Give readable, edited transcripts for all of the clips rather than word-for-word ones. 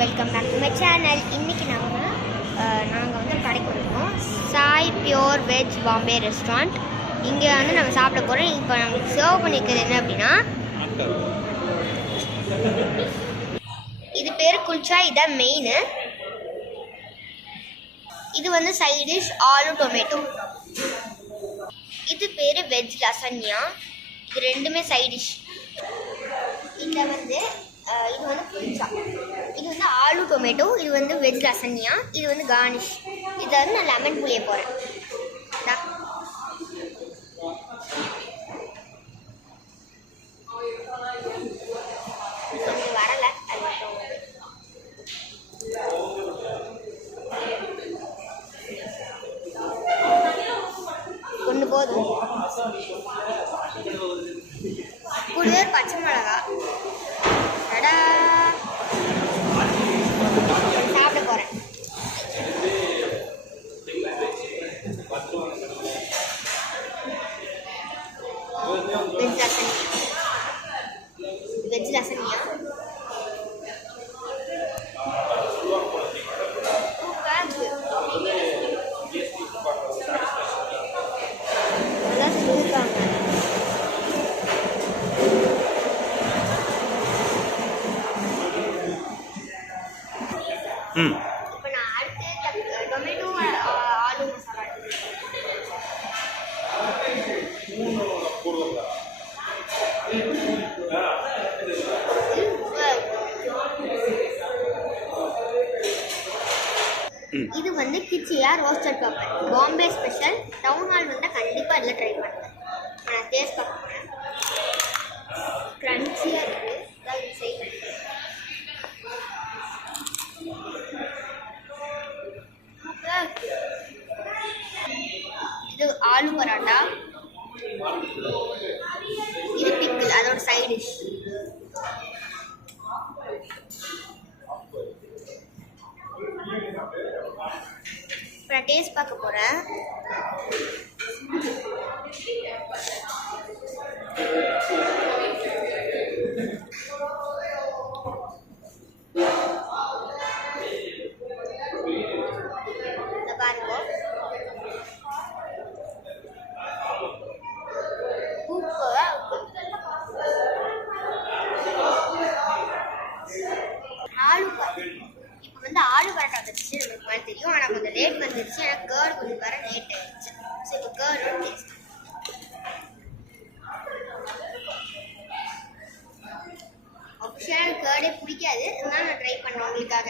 Welcome back to my channel. இன்றைக்கி நாங்கள் வந்து கடைக்கு வந்துருக்கோம். Sai pure veg Bombay restaurant. இங்கே வந்து நம்ம சாப்பிட போகிறோம். இப்போ நம்மளுக்கு சர்வ் பண்ணிக்கிறது என்ன அப்படின்னா, இது பேர் குல்ச்சா. இதான் மெயின். இது வந்து சைட் டிஷ் ஆலு டொமேட்டோ. இது பேர் வெஜ் லசன்யா. இது ரெண்டுமே சைட் டிஷ். இதில் வந்து இது வந்து குல்ச்சா, இது வந்து ஆலு டொமேட்டோ, இது வந்து வெஜ் லசன்யா, இது வந்து கார்னிஷ். இதை வந்து நான் லெமன் புளிய போகிறேன். கொஞ்சம் வரலை, அது மட்டும் ஒன்று போதும். கூடவே பச்சை மிளகா. சாப்பிட போகிறேன். வெஜ் லசன்யா இப்போ நான் அடுத்து டொமேட்டோ ஆலு மசாலா இது வந்து கிச்சியா roasted pepper, Bombay special. Town hall வந்தால் கண்டிப்பாக இதில் ட்ரை பண்ணுறேன். நான் டேஸ்ட் பார்க்க போகிறேன். க்ரன்ச்சியாக இருக்குது. அதான் செய்வேன். இது ஆலு பரோட்டா. இது பிக்கிள், அதோட சைட் டிஷ். இப்போ நான் டேஸ்ட் பார்க்க போகிறேன். பாருங்க, இப்போ வந்து ஆலு பரோட்டா வந்துருச்சு. நம்மளுக்கு மாதிரி தெரியும், ஆனால் கொஞ்சம் லேட் வந்துருச்சு. எனக்கு கேர்டு கொஞ்சம் வர லேட் ஆயிடுச்சு. ஸோ இப்போ கேர்டோட டேஸ்ட். ஆப்ஷனல் கேர்டே பிடிக்காது, இருந்தாலும் நான் ட்ரை பண்ணேன் உங்களுக்காக.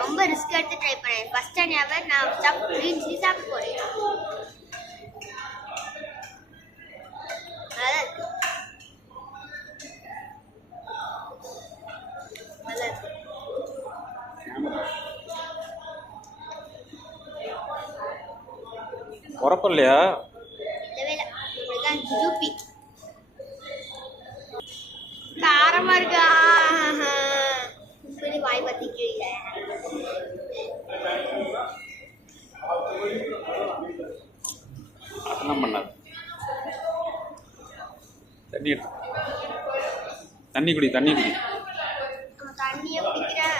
ரொம்ப ரிஸ்க் எடுத்து ட்ரை பண்ணேன். ஃபர்ஸ்ட் டைம் எவர் நான் க்ரீன் சில்லி சாப்பிட்டு போறேன். நல்லா இருக்கு, நல்லா இருக்கு. உரப்பில்லையா? இல்லவே இல்லை, இப்படிதான் ஜூப்பி. காரமா இருக்கா? உப்பு வாய் பத்திக்கல. அதெல்லாம் பண்ணாது. தண்ணி எடுத்து தண்ணி குடி. தண்ணியை குடிக்கிறேன்.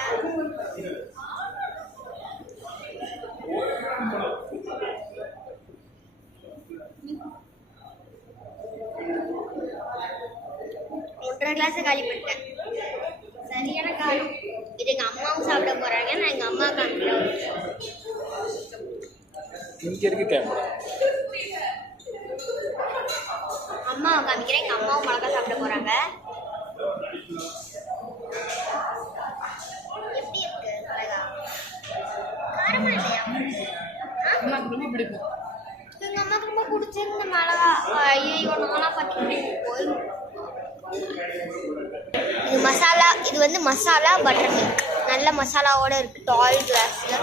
ஒன்றரை கிளாஸ் காலி பண்ணிட்டேன். சரியான காலம். இது எங்க அம்மாவும் சாப்பிட போறாங்க. நான் எங்க அம்மா காமிக்கிறேன். இங்க இருக்கு கேமரா. அம்மாவை காமிக்கிறேன். எங்க அம்மாவும் மிளகா சாப்பிட போறாங்க. எப்படி இருக்கு மிளகா? காரமா இல்லையா? அம்மாக்கு ரொம்ப பிடிக்கும். எங்க அம்மாக்கு ரொம்ப பிடிச்சிருந்த மிளகா. ஐயோ, நானா பத்தி போயிடும். இது மசாலா. இது வந்து மசாலா பட்டர் மில்க். நல்ல மசாலாவோட இருக்கு. டால் கிளாஸ்ல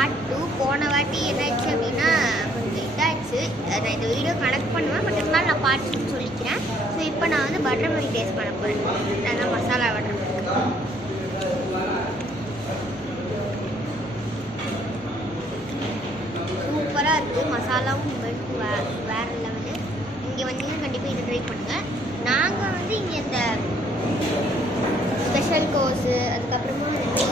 பார்ட் 2. போன வாட்டி என்னாச்சு அப்படின்னா கொஞ்சம் இதாச்சு. நான் இந்த வீடியோ கனெக்ட் பண்ணுவேன், பட் இருந்தாலும் நான் பார்ட் 2 சொல்லிக்கிறேன். ஸோ இப்போ நான் வந்து பட்டர் மில்க் டேஸ்ட் பண்ண போகிறேன். நல்லா மசாலா பட்டர் மில்க். சூப்பராக இருக்குது. மசாலாவும் மில்க்கும் வேறு லெவலு. இங்கே வந்தீங்கன்னா கண்டிப்பாக இதை ட்ரை பண்ணுங்கள். நாங்கள் வந்து இங்கே இந்த ஸ்பெஷல் கோஸு, அதுக்கப்புறமா வந்து